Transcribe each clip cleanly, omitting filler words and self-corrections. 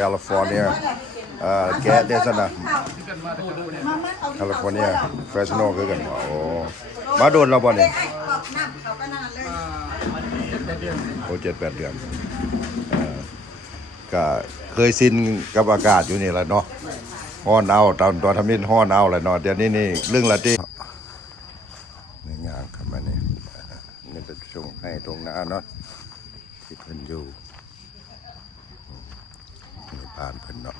California get this na California Fresno คือกันโอ้มาโดนเราบ่เนี่ยโอ้7-8 เดือนก็เคยชินกับอากาศอยู่นี่แหละเนาะฮ้อนเอาตอนทำนี่ฮ้อนเอาแหละเนาะเดี๋ยวนี้นี่เรื่องละที่นี่งานครับมานี่นี่เป็นช่วงให้ตรงหน้าเนาะที่เพิ่นอยู่นี่บ้านเพิ่นเนาะ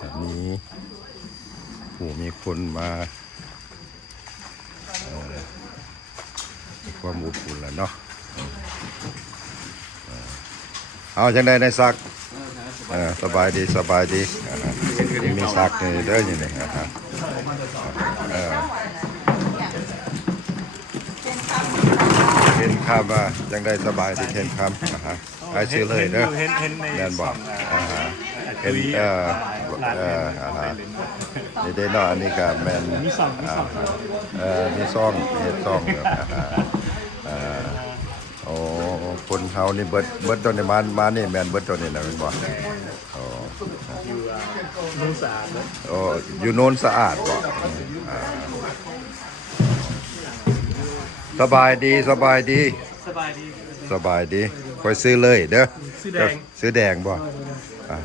จากนี้มีคนมาความอบอุ่นแล้วเนาะเอาจังได้ในซักสบายดีนี่มีซักนี่เด้อนี่นี่เห็นคำว่าจังได้สบายดีเห็นคำไปซื้อเลยเด้อแน่นบอกเห็นนี่ได้เนาะอันนี้ก็แมนมีซ่องเห็ดซ่องโอ้คนเฮานี่เบิดตัวนี้มานี่แมนเบิดตัวนี้นะเป็นบ่โอ้โน้นสะอาดโอ้อยู่โน้นสะอาดบ่สบายดีคอยซื้อเลยเด้อซื้อแดงบ่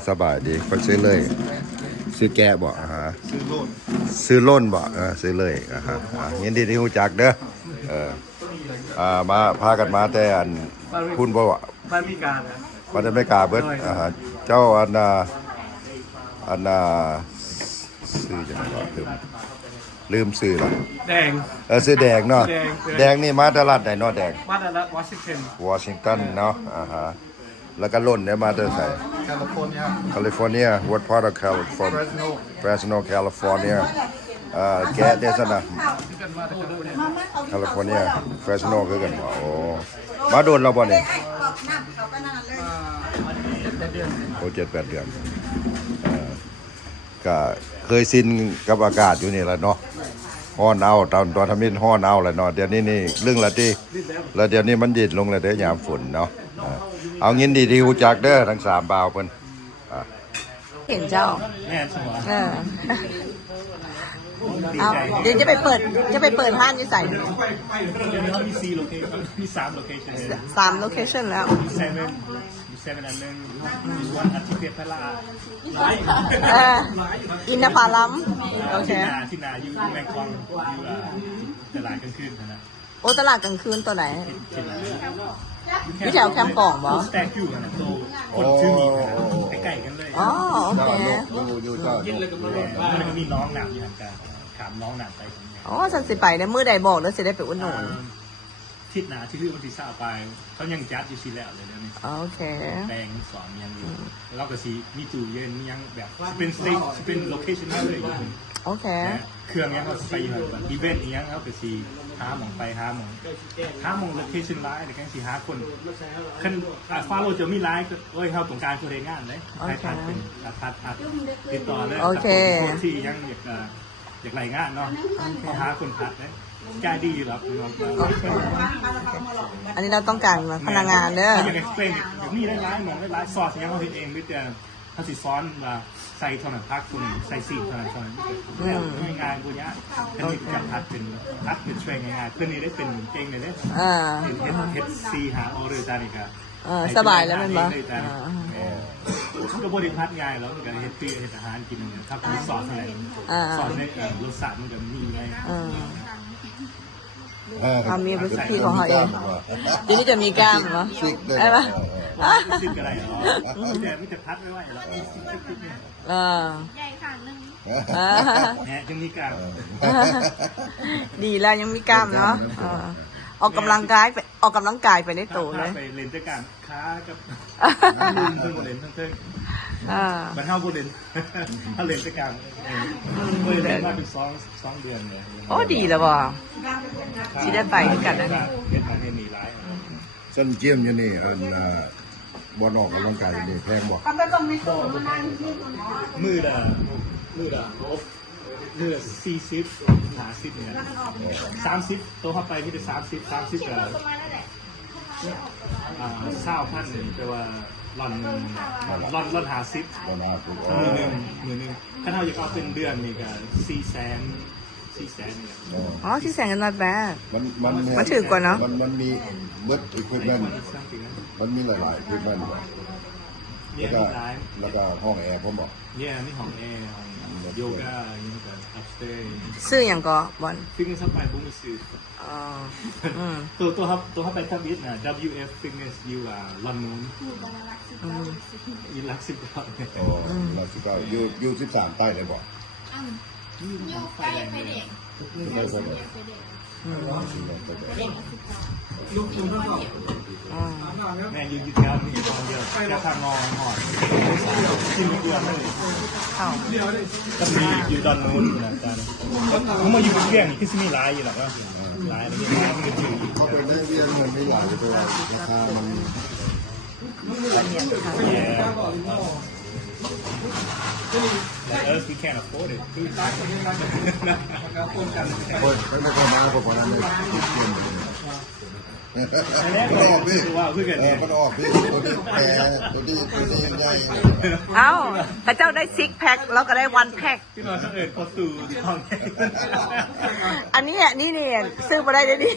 สบายดีคอยซื้อเลยซื้อแกะบ่ซื้อล้นบ่ซื้อเลยยินดีที่รู้จักเด้อมาพากันมาแต่อันคุณบ่ว่าบ้านไม่กาเบิดเจ้าอันซื้อจังบ่ลืมซื้อละแดงซื้อแดงเนาะแดงนี่มาตลาดไหนเนาะแดงมาตลาดวอชิงตันเนาะแล้วก็ล้นเนี่ยมาจากไหนCalifornia what part of California Fresno California get this na California Fresno คือกันโอ้มาโดนเราบ่เนี่ยโอ้7-8 เดือนก็เคยชินกับอากาศอยู่นี่แหละเนาะฮ้อนเอาตอนทำนี่ฮ้อนเอาแหละเนาะเดี๋ยวนี้นี่เรื่องละที่แล้วเดี๋ยวนี้มันเย็นลงแล้วเด้อยามฝนเนาะเอางินดีที่รู้จักเด้อทั้ง3บ่าวเพิ่นเห็นเจ้าเอาเดี๋ยวจะไปเปิดห้างที่ใส่มี3 โลเคชั่นแล้ว7 อันนึงมีวันอาทิตย์พลาอินทผลัมโอเคที่นาอยู่แมงคองอยู่ตลาดกลางคืนนะโอ้ตลาดกลางคืนตัวไหนที่แถวแคมป์กล่องบ่สแต็กอยู่นะโตคนชื่อมีใกล้ๆกันเลยอ๋อโอเคมันก็มีน้องหนักอยู่ห่างกันถามน้องหนักไปอ๋อฉันสิไปเนี่ยมื้อใดบอกแล้วสิได้ไปอุ่นหนุนทิศหนาที่คือวันที่20ไปเขายังจัดอยู่สิแล้วเลยเนี่ยโอเคแดง2ยังอยู่แล้วก็สิมีตู้เย็นมียังแบบเป็นสเตจเป็นโลเคชั่นเลยโอเคเครื่องยังเขาไปแบบอีเวนต์ยังเขาไปสิหาหม่องไปหาหม่องโลเคชั่นไลน์แต่กันสิหาคนคันฟ้าโลจะมีไลน์ก็เอ้ยเฮาต้องการคนเฮ็ดงานเลยให้ทัดเป็นทัดติดต่อเลยโอเคที่ยังอยากรายงานเนาะหาคนทัดเลยกาดีอยู่แล้วอันนี้เราต้องการพนักงานเด้ออย่างเอ็กซ์เพลนอย่างนี้ได้ไลน์มองได้ไลน์ซอสยังเขาเฮ็ดเองด้วยแต่เขาสิซ้อนว่าใส่เท่านั้นพักคุณใส่ซีเท่านั้นไม่งานพวกนี้เขาจะพัดเป็นเทรนง่ายๆเพื่อนนี้ได้เป็นเก่งเลยเนี่ยเฮ็ดซีหาออเดอร์ตานี่ครับสบายแล้วมันบ่ก็บริพัตง่ายแล้วมันก็เฮ็ดเฮ็ดอาหารกินครับมีซอสอะไรซอสในรสชาติมันก็มีไงมีวิธีของเขาเองทีนี้จะมีกล้ามเหรอใช่ปะซิกอะไรเหรอไม่จะพัดไม่ไหวแล้วใหญ่ข้างนึงยังมีกล้ามดีแล้วยังมีกล้ามเนาะออกกำลังกายไปในตัวเลยไปเล่นด้วยกันค้ากับเพิ่งเล่นเพิ่งมันเข้าโบเล่นถ้าเล่นด้วยกันเล่นมาถึง2 เดือนเลยโอ้ดีแล้วบ่ที่ได้ไปด้วยกันนะนี่เป็นมีหลายส้นเจียมอยู่นี่บอลออกกำลังกายแพงบ่มือละ เลือ40 50เนี่ย30ตัวเข้าไปที่เป็น30กับ20,000แปลว่าร่อน50ประมาณมือนึงถ้าเราอยากเอาเป็นเดือนนี่ก็400,000เนี่ย อ๋อที่แสงกันนอดแบด มัน ถือกว่าเนาะ มันมีเบิร์ดอุปกรณ์มันมีหลายๆอุปกรณ์ เนี่ย แล้วก็ห้องแอร์ผมบอก เนี่ยนี่ของแอร์ของโยกะนี่ก็อัพสเตย์ ซื้ออย่างก็บอล ฟิตเนสเข้าไปบุ้งซื้อ อ๋ออืม ตัวเข้าไปทับยิดนะ WF Fitness อยู่ลอนนูนยินลัก10 บาทเนี่ย โอ้เราสิบเก้ายู13ใต้เลยบอก อยู่ใกล้ไปเด็ก ไม่ใช่ไหม อ๋อ แม่อยู่แถวนี้ตอนเดียวแค่ทางงอหอดที่มีเดือนเลย เข้า ก็มีอยู่ดอนนูนนะอาจารย์ผมมาอยู่เชียงนี่คือมีร้ายอยู่หรอกว่าร้ายอะไรเงี้ยมันอยู่ เพราะเป็นเรื่องเรียนมันไม่หวานตัวราคามัน ละเอียดค่ะ Like us, we can't afford it. คนไม่เข้ามาเพราะนั้นเลยเรียน อันนี้ มันออกพี่ ว่าเพื่อนกันเนี่ย มันออกพี่ตัวนี้แพ้ตัวนี้ใหญ่ เอ้าพระเจ้าได้ซิกแพ็คแล้วก็ได้วันแพ็ค พี่น้องต้องเอิญพอตูทอง อันนี้นี่ซื้อมาได้เลยดิ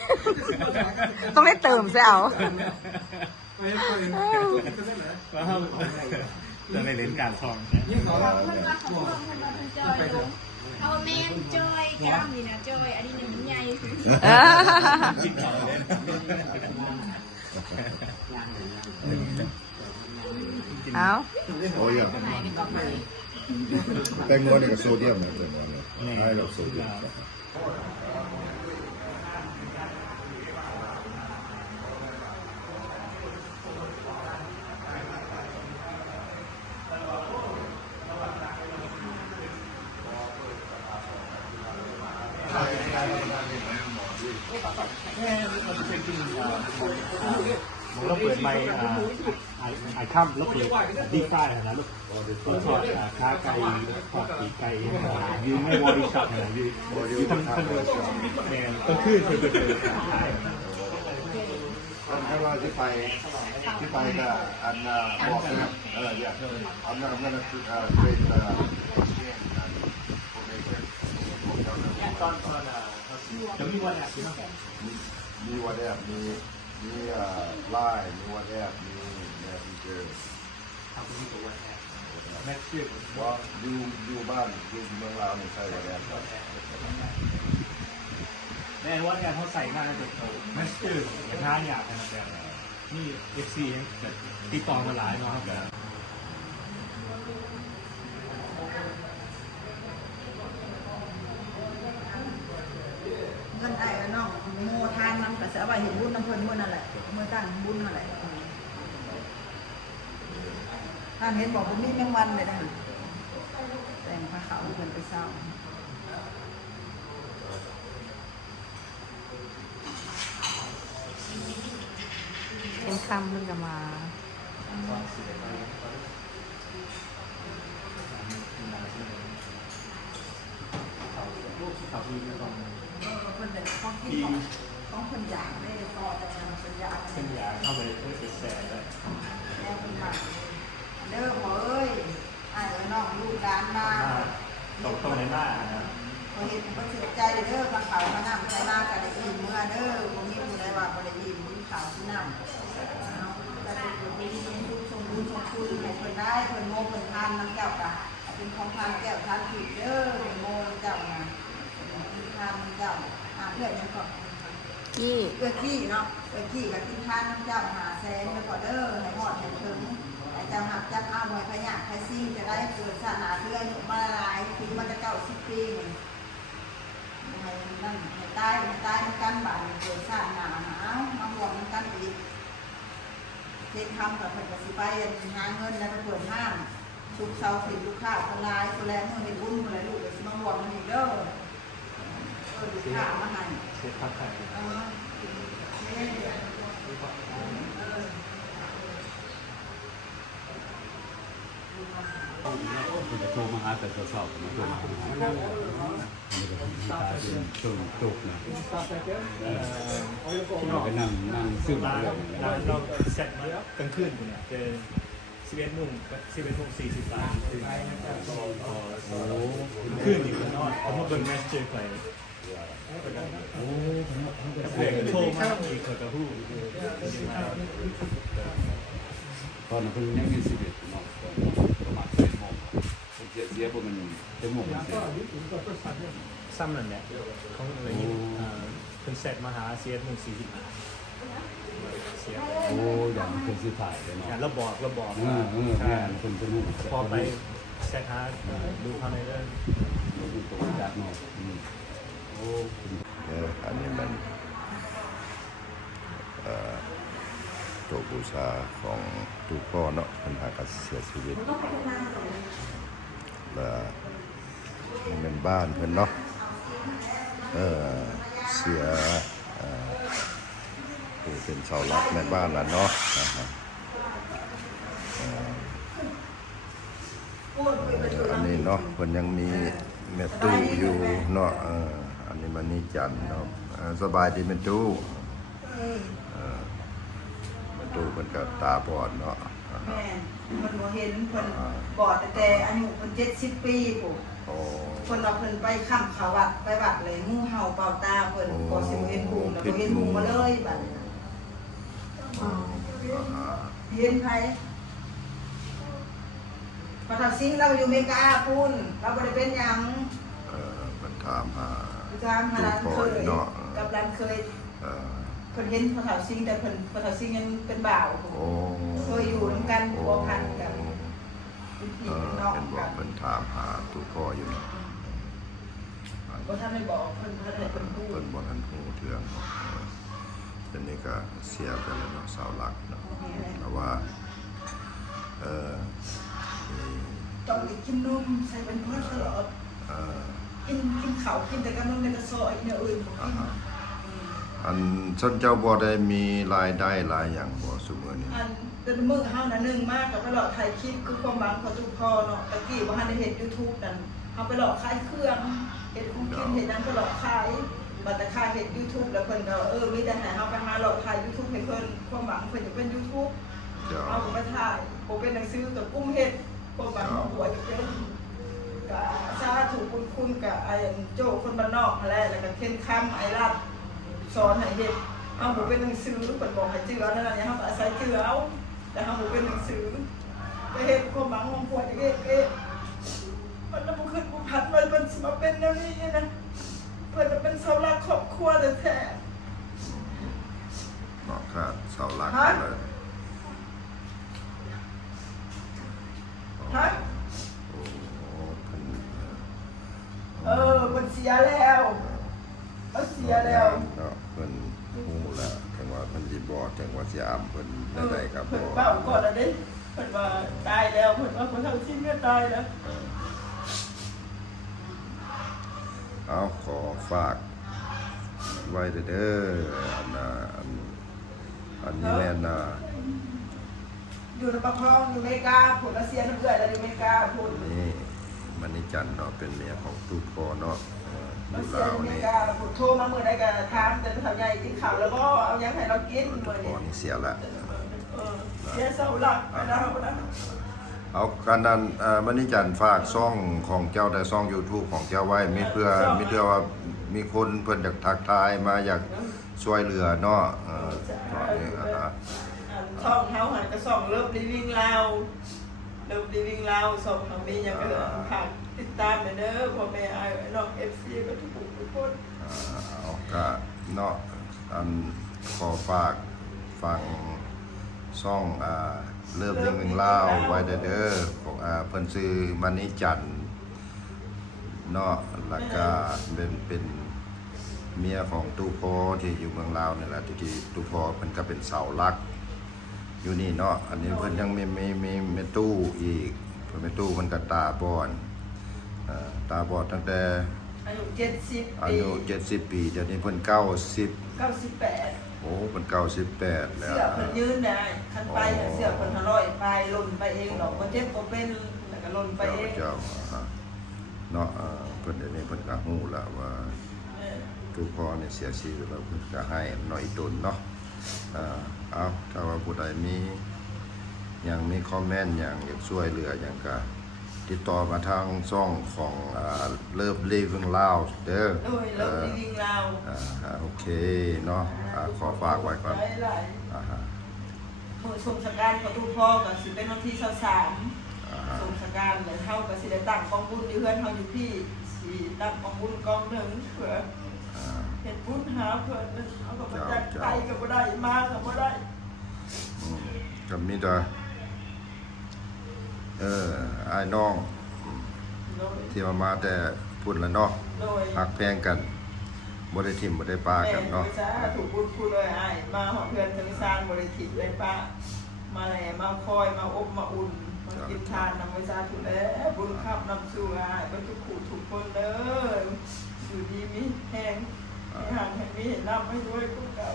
ต้องได้เติมซะเอา ว้าวจะได้เล่นการทองนะ เอาแมนจอยกล้ามนี่นะจอยอันนี้หนึ่งใหญ่ จิกทองเลย เอา โอ้ยแตงโมเนี่ยกับโซเดียมนะแตงโมเนี่ยให้เราโซเดียม เราเปิดไมค์ไอค่ำแล้วเปิดดีฟ้านะลูกเราถอดขาไก่ถอดปีกไก่ยืนไม่วอร์ดิช็อตนะยืนทำเดินเนี่ยต้องขึ้นเคยเปิด ถ้าว่าที่ไปก็อันบอกนะอย่างอันนั้นเป็นตอนจะมีวันแอบนะ มีวันแอบมีไลน์มีวันแอบมีแมสเซนเจอร์ ทำนี้กับวันแอบแม็กซ์ชื่อ ว่าอยู่บ้านอยู่เมืองลาวไม่ใช่วันแอบ แม่ว่าการเขาใส่หน้าจะโตแม็กซ์ชื่อท้าอยากนะแต่นี่ FC จะติดต่อมาหลายเนาะครับ เงินได้แล้วเนาะโมทานน้ำกระเสือไปเห็นบุญน้ำเพลินบุญนั่นแหละเมื่อตั้งบุญนั่นแหละท่านเห็นบอกว่ามีแมงวันเลยนะแต่งผ้าขาวเงินไปเศร้า เป็นคำเพิ่งจะมา คนเป็นของที่ของคนอยากได้ต่อแต่คนอยาก เป็นยาเข้าไปเพื่อจะแซ่ได้ แม่คนมาเด้อหมอเอ้ยอ่านน้องลูกร้านมา ตรงในหน้านะ พอเห็นก็เสียใจเด้อมาเขามานั่งใจมากกันได้อิ่มเมื่อเด้อผมมีผู้ใดว่าบ่ได้อิ่มกินข้าวที่น้ำเอาแต่เป็นคนที่มีลูกชมบุญชมคุณให้เพิ่นได้เพิ่นโมเพิ่นทานน้ำแก้วกะเป็นของทานแก้วทานผิดเด้อเป็นโมเจ้านะเป็นทานน้ำเจ้าเพื่อนยังก่อน กี้ เพื่อขี้เนาะเพื่อขี้กับกินทานน้ำเจ้าหาแสนไปก่อนเด้อให้หอดให้ถึงให้เจ้าหักจักเอาไว้พยาไทซี่จะได้เกิดศาสนาเพื่อนมาหลายปีมันจะ90 ปีให้นั่นให้ตายกันบาดเกิดศาสนาเอามาห่วงกันอีกเทคำกับเพิ่นก็สิไปหาเงินแล้วไปเปิดห้างชุกเซาผิดลูกค้าทลายคนแรงมือเห็นบุญคนแรงลูกก็สิมาห่วงมันอีกเด้อลูกค้ามาให้ เช็ดพักไข่ โทรมาหาแต่สอบมาโทรมาหา ตุกนะ เราไปนั่งซึ่งเราเสร็จมากลางคืนเนี่ยเจอ11 โมงกับ11 โมง 40 บาทคืนคืนอีกนอนผมมาเบิ่งแมตช์เจอใครเพลงโชว์มากอีกคนกับผู้ ตอนนั้นเพิ่งยังมี11เนาะประมาณ11 โมงเสียประมาณ1 โมง ซ้ำนั่นแหละเขาอะไรอย่างเป็นเซตมาหา11 โมง 40 เสีย โอ้อย่างคนสิถ่ายเลยเนาะ เราบอกแม่คนเป็นหู พอไปเซตหาดูเขาในเรื่อง ตัวจัดเนาะโอ้ อันนี้มันโจกบูชาของตูพ่อเนาะปัญหาการเสียชีวิตแล้วมันเป็นบ้านเพิ่นเนาะเสียผู้เป็นเสาหลักในบ้านล่ะเนาะอันนี้เนาะเพิ่นยังมีแม่ตู้อยู่เนาะอันนี้มันนี่จันเนาะสบายดีแม่ตู้แม่ตู้เพิ่นก็ตาบอดเนาะ แม่มันบ่เห็นเพิ่นบอดแต่อายุเพิ่น70 ปีปุ๊บ โอ้ เพิ่นเอาเพิ่นไปค้ำเขาวัดไปวัดเลยงูเห่าเป่าตาเพิ่นก็สิบ่เห็นหุงแล้วบ่เห็นหุงมาเลยบัดนี้เห็นไผพระทักษิณเราอยู่อเมริกาพุ่นเราบ่ได้เป็นหยัง มันถามหา ตามหาร้านเคย เนาะ กับร้านเคย เออ เพิ่นเห็นพระทักษิณแต่เพิ่นพระทักษิณยังเป็นบ่าว โอ้ เคยอยู่นํกันผัวพันกันเป็นพี่เป็นน้อง เป็นบอ กั ก น เป็นถามหาตูพ่ออยู่เนาะ บ่ทันได้บอกเพิ่นให้เพิ่นพูด เพิ่นบ่ทันฮู้เทื่องเป็นนี่ก็เสียไปแล้วเนาะสาวหลักเนาะเพราะว่านี่ ต้องได้กินนมใส่เป็นพอตลอด กินข้าวกินแต่กับนมในกระสอบอีกแนวอื่นบ่กิน อันชนเจ้าบ่ได้มีรายได้หลายอย่างบ่ซุมื้อนี้ อันเป็นมื้อเฮาน่ะนึงมากกับไปหลอกถ่ายคลิปคือความหวังของทุกพ่อเนาะตะกี้บ่ทันได้เฮ็ด YouTube นั่นเฮาไปหลอกขายเครื่องเฮ็ดคุกกินเฮ็ดนั้นไปหลอกขายบัดแต่ค่าเฮ็ด YouTube แล้วเพิ่นก็มีแต่ให้เฮาไปหาหลอกถ่าย YouTube ให้เพิ่นความหวังเพิ่นจะเป็น YouTube เจ้า เอาไปถ่ายบ่เป็นหนังสือกับกุ้มเฮ็ดความหวังของผัวจะเป็นก็สาธุคุณกับไอ้โจ้คนบ้านนอกนั่นแหละแล้วก็เค้นค้ำไอ้รัดสอนให้เฮ็ดเอาบ่เป็นหนังสือเพิ่นบอกให้จื้อเอานั่นน่ะเฮาก็อาศัยจื้อเอาแต่เฮาบ่เป็นหนังสือไปเฮ็ดความหวังของผัวจะเฮ็ดมันบ่ขึ้นบ่พัดว่าเพิ่นสิมาเป็นแนวนี้นะเพิ่นจะเป็นเสาหลักครอบครัวแท้ เนาะค่ะสาวหลักเลย ฮะ โอ้เพิ่น เพิ่นเสียแล้วเขาเสียแล้ว เนาะเพิ่นฮู้แล้วจังว่าเพิ่นสิบอกจังว่าสิอำเพิ่นได้ครับ เพิ่น บ่ เป้าก่อนแล้วเด้เพิ่นว่าตายแล้วเพิ่นว่าคนทั้งสิ้นก็ตายแล้ว เอาขอฝากไว้เด้ออันนี้แม่น อยู่ในประคองอยู่อเมริกาผลรัสเซียน้ำเกลือแล้วอยู่อเมริกาผล นี่มันนี่จันเนาะเป็นเมียของตูพ่อเนาะอ รั ยู่ สเซีย ลาว อเม นี่ ริกาแล้วผลโทรมาเมื่อใดก็ถามแต่ถามใหญ่กินข้าวแล้วบ่เอายังให้เรากิน ตู มื้อ พ่อ นี้ นี่เสียละ เสียเสาหลักไปแล้วนะ เอาการนั้นมันนี่จันฝากซ่องของเจ้าได้ซ่อง YouTube ของเจ้าไว้มีเพื่อว่ามีคนเพิ่นอยากทักทายมาอยากช่วยเหลือเนาะตอนนี้ช่องเฮาหันก็ส่องเลิฟลิฟวิ่งลาวเลิฟลิฟวิ่งลาวส่องทำมีหยังก็ฝากติดตามเด้อพ่อแม่อ้ายน้อง FC ก็ทุกคน เอาก็เนาะอันขอฝากฟังซ่องเริ่มเรื่องเล่าวไว้เด้อของเพิ่นชื่อมันนี่จันเนาะแล้วก็เป็นเมียของตู้พ่อที่อยู่เมืองลาวนี่แหละที่ตู้พ่อเพิ่นก็เป็นเสาหลักอยู่นี่เนาะอันนี้เพิ่นยังมีแม่ตู้อีกเพิ่นแม่ตู้เพิ่นก็ตาบอดตั้งแต่ อายุ70 อา ปี ยุ70 ปีเดี๋ยวนี้เพิ่น90 98 โอ้เพิ่น98แล้ว เสื้อเพิ่นยืนได้คันไปน่ะเสื้อเพิ่น500ไปหล่นไปเองดอกบ่เจ็บบ่เป็นแล้วก็หล่นไปเอง เจ้าเนาะเ พิ่นเดี๋ยวนี้เพิ่นก็ฮู้แล้วว่าทุกพ่อเนี่ยเสียชีวิตแล้วเพิ่นก็ให้หน่อยตนเนาะเอาถ้าว่าผู้ใดมีอย่างมีคอมเมนต์อย่างอยากช่วยเหลืออย่างก็ติดต่อมาทางช่องของเลิฟลีฟลาวเด้อ โดยเลิฟลิงเรา โอเคเนาะขอฝากไว้ก่อน หลาย มือชมสการประตูพ่อกับสิเป็นวันที่23ชมสการเลยเฮากับสิได้ตั้งกองบุญอยู่เฮือนเฮาอยู่พี่สิตั้งกองบุญกองหนึ่งเพื่อเฮ็ดบุญหาเพิ่นเฮาก็บ่จักไปก็บ่ได้มาก็บ่ได้ ก็มีแต่อ้ายน้อง โดย ที่มาแต่พุ่นละเนาะ โดย หักแพงกันบ่ได้ทิ่มบ่ได้ปากันเนาะ แม่จ้าถูกบุญคุณเลยอ้ายมาหอเพื่อนถึงสร้างบริถิตเลยป้ามาแลมาคอยมาอบมาอุ่นมากินทานนำไว้สาธุแล้วบุญขับนำสู่อ้ายบรรทุกขู่ทุกคนเด้ออยู่ดีมีแห้งให้ห่างให้มีเห็นน้ำให้ด้วยพวกเก่า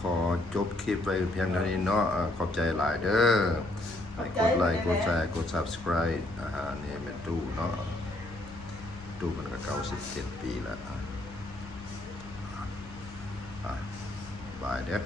ขอจบคลิปไว้เพียงเท่านี้เนาะขอบใจหลายเด้อให้กดไลค์กดแชร์กด Subscribe นี่เป็นตู้เนาะตู้มันก็97 ปีแล้วบายเด้อ